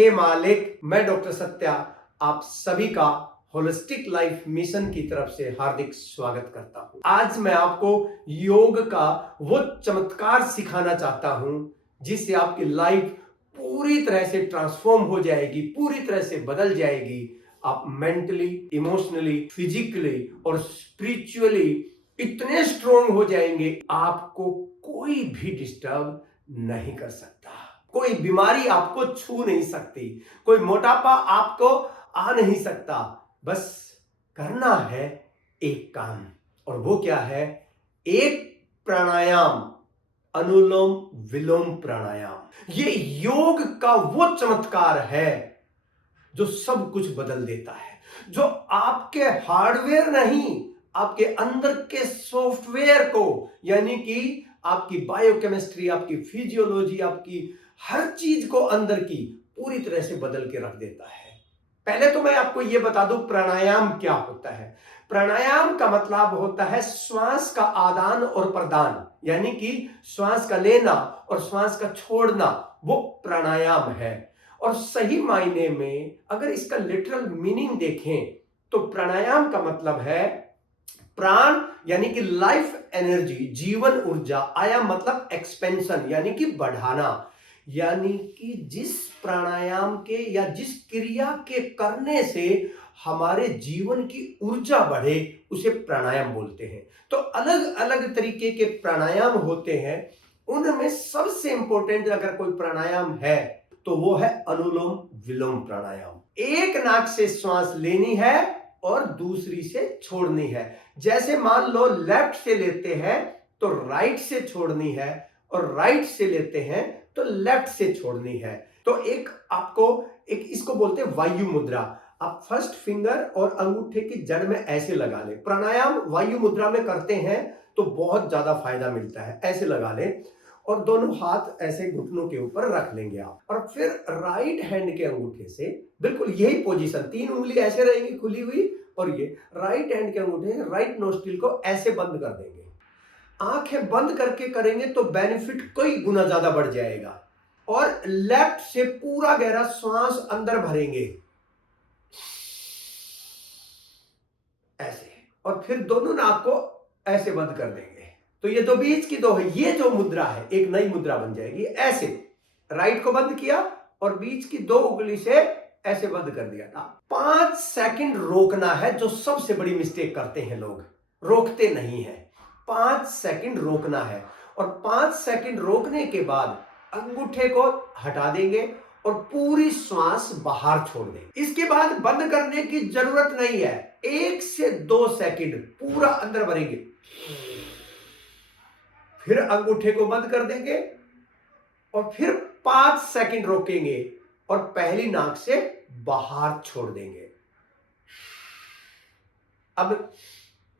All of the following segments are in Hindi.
हे मालिक, मैं डॉक्टर सत्या आप सभी का होलिस्टिक लाइफ मिशन की तरफ से हार्दिक स्वागत करता हूं। आज मैं आपको योग का वो चमत्कार सिखाना चाहता हूं जिससे आपकी लाइफ पूरी तरह से ट्रांसफॉर्म हो जाएगी, पूरी तरह से बदल जाएगी। आप मेंटली, इमोशनली, फिजिकली और स्पिरिचुअली इतने स्ट्रोंग हो जाएंगे, आपको कोई भी डिस्टर्ब नहीं कर सकता। कोई बीमारी आपको छू नहीं सकती, कोई मोटापा आपको आ नहीं सकता। बस करना है एक काम, और वो क्या है? एक प्राणायाम, अनुलोम विलोम प्राणायाम। ये योग का वो चमत्कार है जो सब कुछ बदल देता है, जो आपके हार्डवेयर नहीं, आपके अंदर के सॉफ्टवेयर को, यानी कि आपकी बायोकेमिस्ट्री, आपकी फिजियोलॉजी, आपकी हर चीज को अंदर की पूरी तरह से बदल के रख देता है। पहले तो मैं आपको यह बता दूं प्राणायाम क्या होता है। प्राणायाम का मतलब होता है श्वास का आदान और प्रदान, यानी कि श्वास का लेना और श्वास का छोड़ना, वो प्राणायाम है। और सही मायने में अगर इसका लिटरल मीनिंग देखें तो प्राणायाम का मतलब है प्राण, यानी कि लाइफ एनर्जी, जीवन ऊर्जा। आया मतलब एक्सपेंशन, यानी कि बढ़ाना। यानी कि जिस प्राणायाम के या जिस क्रिया के करने से हमारे जीवन की ऊर्जा बढ़े उसे प्राणायाम बोलते हैं। तो अलग अलग तरीके के प्राणायाम होते हैं, उनमें सबसे इंपॉर्टेंट अगर कोई प्राणायाम है तो वो है अनुलोम विलोम प्राणायाम। एक नाक से श्वास लेनी है और दूसरी से छोड़नी है। जैसे मान लो लेफ्ट से लेते हैं तो राइट से छोड़नी है, और राइट से लेते हैं तो लेफ्ट से छोड़नी है। तो एक आपको एक इसको बोलते हैं वायु मुद्रा। आप फर्स्ट फिंगर और अंगूठे की जड़ में ऐसे लगा लें। प्राणायाम वायु मुद्रा में करते हैं तो बहुत ज्यादा फायदा मिलता है। ऐसे लगा लें और दोनों हाथ ऐसे घुटनों के ऊपर रख लेंगे आप, और फिर राइट हैंड के अंगूठे से बिल्कुल यही पोजीशन, 3 उंगली ऐसे रहेंगी खुली हुई, और ये राइट हैंड के अंगूठे से राइट नोस्ट्रिल को ऐसे बंद कर देंगे। आंखें बंद करके करेंगे तो बेनिफिट कई गुना ज्यादा बढ़ जाएगा। और लेफ्ट से पूरा गहरा श्वास अंदर भरेंगे ऐसे, और फिर दोनों नाक को ऐसे बंद कर देंगे। तो ये दो बीच की दो है, ये जो मुद्रा है एक नई मुद्रा बन जाएगी। ऐसे राइट को बंद किया और बीच की 2 उंगली से ऐसे बंद कर दिया था। 5 सेकंड रोकना है, जो सबसे बड़ी मिस्टेक करते हैं लोग, रोकते नहीं है। 5 सेकंड रोकना है, और 5 सेकंड रोकने के बाद अंगूठे को हटा देंगे और पूरी श्वास बाहर छोड़ देंगे। इसके बाद बंद करने की जरूरत नहीं है, 1 से 2 सेकंड पूरा अंदर भरेंगे, फिर अंगूठे को बंद कर देंगे और फिर 5 सेकंड रोकेंगे और पहली नाक से बाहर छोड़ देंगे। अब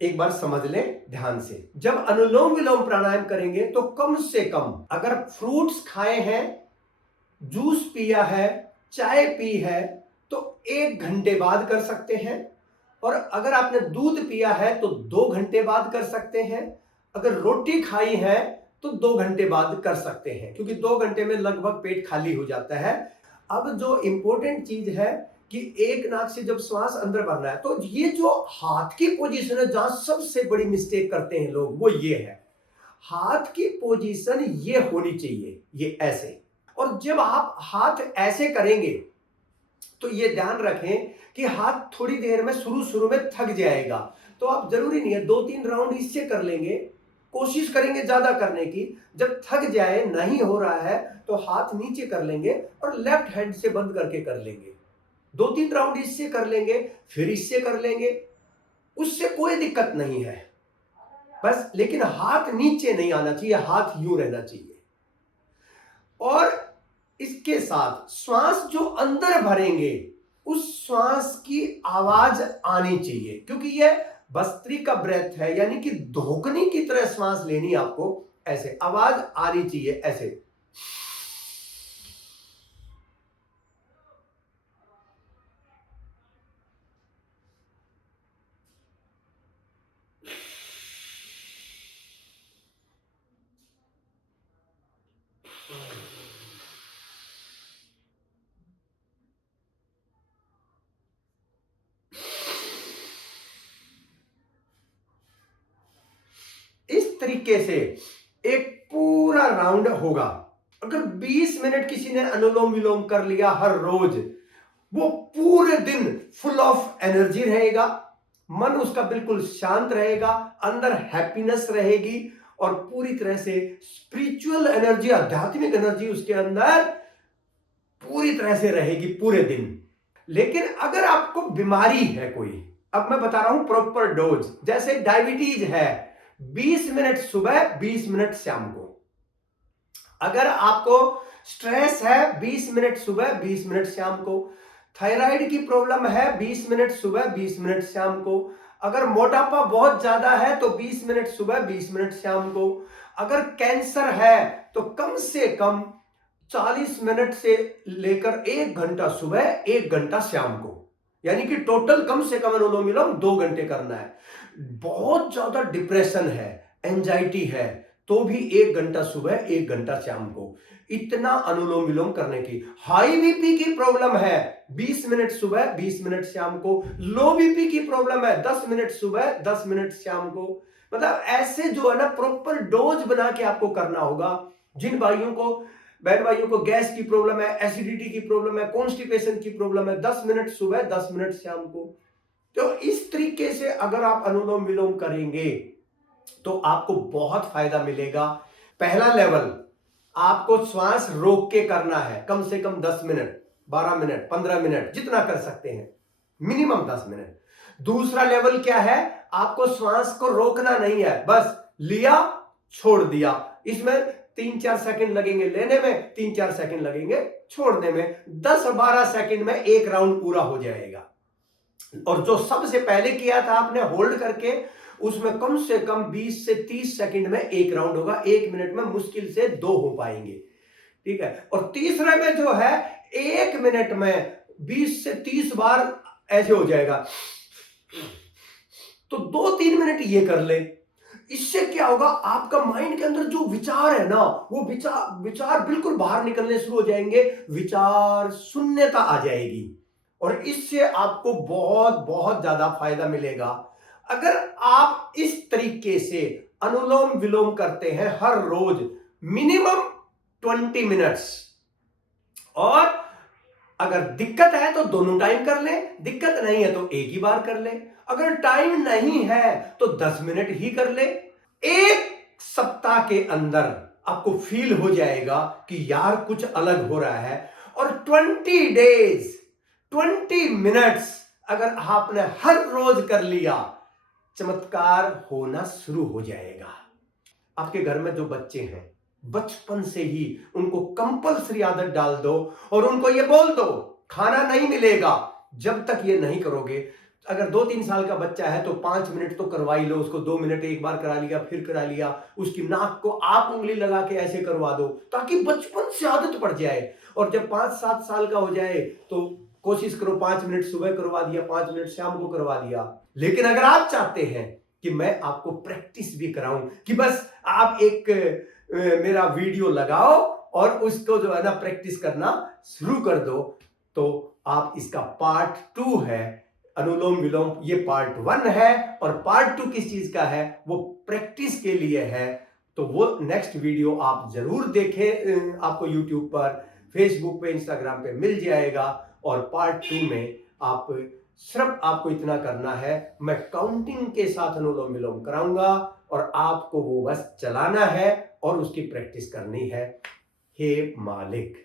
एक बार समझ लें ध्यान से, जब अनुलोम विलोम प्राणायाम करेंगे तो कम से कम अगर फ्रूट्स खाए हैं, जूस पिया है, चाय पी है तो 1 घंटे बाद कर सकते हैं। और अगर आपने दूध पिया है तो 2 घंटे बाद कर सकते हैं। अगर रोटी खाई है तो 2 घंटे बाद कर सकते हैं, क्योंकि 2 घंटे में लगभग पेट खाली हो जाता है। अब जो इंपॉर्टेंट चीज है कि एक नाक से जब श्वास अंदर भरना है, तो ये जो हाथ की पोजीशन है जहां सबसे बड़ी मिस्टेक करते हैं लोग, वो ये है। हाथ की पोजीशन ये होनी चाहिए, ये ऐसे। और जब आप हाथ ऐसे करेंगे तो ये ध्यान रखें कि हाथ थोड़ी देर में शुरू में थक जाएगा, तो आप जरूरी नहीं है 2-3 राउंड इससे कर लेंगे, कोशिश करेंगे ज्यादा करने की। जब थक जाए, नहीं हो रहा है, तो हाथ नीचे कर लेंगे और लेफ्ट हैंड से बंद करके कर लेंगे। 2-3 राउंड इससे कर लेंगे, फिर इससे कर लेंगे, उससे कोई दिक्कत नहीं है। बस लेकिन हाथ नीचे नहीं आना चाहिए, हाथ यूं रहना चाहिए। और इसके साथ श्वास जो अंदर भरेंगे उस श्वास की आवाज आनी चाहिए, क्योंकि यह भस्त्रिका ब्रेथ है, यानी कि धोखनी की तरह श्वास लेनी आपको। ऐसे आवाज आनी चाहिए, ऐसे। तरीके से एक पूरा राउंड होगा। अगर 20 मिनट किसी ने अनुलोम विलोम कर लिया हर रोज, वो पूरे दिन फुल ऑफ एनर्जी रहेगा, मन उसका बिल्कुल शांत रहेगा, अंदर हैप्पीनेस रहेगी और पूरी तरह से स्पिरिचुअल एनर्जी, आध्यात्मिक एनर्जी उसके अंदर पूरी तरह से रहेगी पूरे दिन। लेकिन अगर आपको बीमारी है कोई, अब मैं बता रहा हूं प्रॉपर डोज, जैसे डायबिटीज है, 20 मिनट सुबह 20 मिनट शाम को। अगर आपको स्ट्रेस है, 20 मिनट सुबह 20 मिनट शाम को। थायराइड की प्रॉब्लम है, 20 मिनट सुबह 20 मिनट शाम को। अगर मोटापा बहुत ज्यादा है तो 20 मिनट सुबह 20 मिनट शाम को। अगर कैंसर है तो कम से कम 40 मिनट से लेकर 1 घंटा सुबह 1 घंटा शाम को, यानी कि टोटल कम से कम अनुलोम विलोम 2 घंटे करना है। बहुत ज्यादा डिप्रेशन है, एंजाइटी है, तो भी 1 घंटा सुबह 1 घंटा शाम को, इतना अनुलोम विलोम करने की। हाई बीपी की प्रॉब्लम है, 20 मिनट सुबह 20 मिनट शाम को। लो बीपी की प्रॉब्लम है, 10 मिनट सुबह 10 मिनट शाम को। मतलब ऐसे जो है ना प्रॉपर डोज बना के आपको करना होगा। जिन भाइयों को, बहन भाइयों को गैस की प्रॉब्लम है, एसिडिटी की प्रॉब्लम है, कॉन्स्टिपेशन की प्रॉब्लम है, 10 मिनट सुबह 10 मिनट शाम को। तो इस तरीके से अगर आप अनुलोम विलोम करेंगे तो आपको बहुत फायदा मिलेगा। पहला लेवल, आपको श्वास रोक के करना है, कम से कम 10 मिनट, 12 मिनट, 15 मिनट, जितना कर सकते हैं, मिनिमम 10 मिनट। दूसरा लेवल क्या है, आपको श्वास को रोकना नहीं है, बस लिया छोड़ दिया। इसमें 3-4 सेकंड लगेंगे लेने में, 3-4 सेकंड लगेंगे छोड़ने में। 10-12 सेकंड में एक राउंड पूरा हो जाएगा। और जो सबसे पहले किया था आपने होल्ड करके, उसमें कम से कम 20 से 30 सेकंड में एक राउंड होगा, 1 मिनट में मुश्किल से 2 हो पाएंगे, ठीक है। और तीसरे में जो है 1 मिनट में 20 से 30 बार ऐसे हो जाएगा। तो 2-3 मिनट ये कर ले। इससे क्या होगा, आपका माइंड के अंदर जो विचार है ना, वो विचार बिल्कुल बाहर निकलने शुरू हो जाएंगे, विचार शून्यता आ जाएगी और इससे आपको बहुत बहुत ज्यादा फायदा मिलेगा। अगर आप इस तरीके से अनुलोम विलोम करते हैं हर रोज मिनिमम 20 मिनट्स, और अगर दिक्कत है तो दोनों टाइम कर ले, दिक्कत नहीं है तो एक ही बार कर ले, अगर टाइम नहीं है तो 10 मिनट ही कर ले। 1 सप्ताह के अंदर आपको फील हो जाएगा कि यार कुछ अलग हो रहा है। और 20 डेज 20 मिनट्स अगर आपने हर रोज कर लिया, चमत्कार होना शुरू हो जाएगा। आपके घर में जो बच्चे हैं, बचपन से ही उनको कंपल्सरी आदत डाल दो और उनको ये बोल दो खाना नहीं मिलेगा जब तक ये नहीं करोगे। अगर 2-3 साल का बच्चा है तो 5 मिनट तो करवा ही लो उसको, 2 मिनट एक बार करा लिया, फिर करा लिया, उसकी नाक को आप उंगली लगा के ऐसे करवा दो ताकि बचपन से आदत पड़ जाए। और जब 5-7 साल का हो जाए तो कोशिश करो 5 मिनट सुबह करवा दिया, 5 मिनट शाम को करवा दिया। लेकिन अगर आप चाहते हैं कि मैं आपको प्रैक्टिस भी कराऊं, कि बस आप एक मेरा वीडियो लगाओ और उसको जो है ना प्रैक्टिस करना शुरू कर दो, तो आप इसका पार्ट 2 है अनुलोम विलोम, ये पार्ट 1 है। और पार्ट 2 किस चीज का है, वो प्रैक्टिस के लिए है। तो वो नेक्स्ट वीडियो आप जरूर देखें, आपको यूट्यूब पर, फेसबुक पे, इंस्टाग्राम पे मिल जाएगा। और पार्ट 2 में आप सिर्फ आपको इतना करना है, मैं काउंटिंग के साथ अनुलोम विलोम कराऊंगा और आपको वो बस चलाना है और उसकी प्रैक्टिस करनी है। हे मालिक।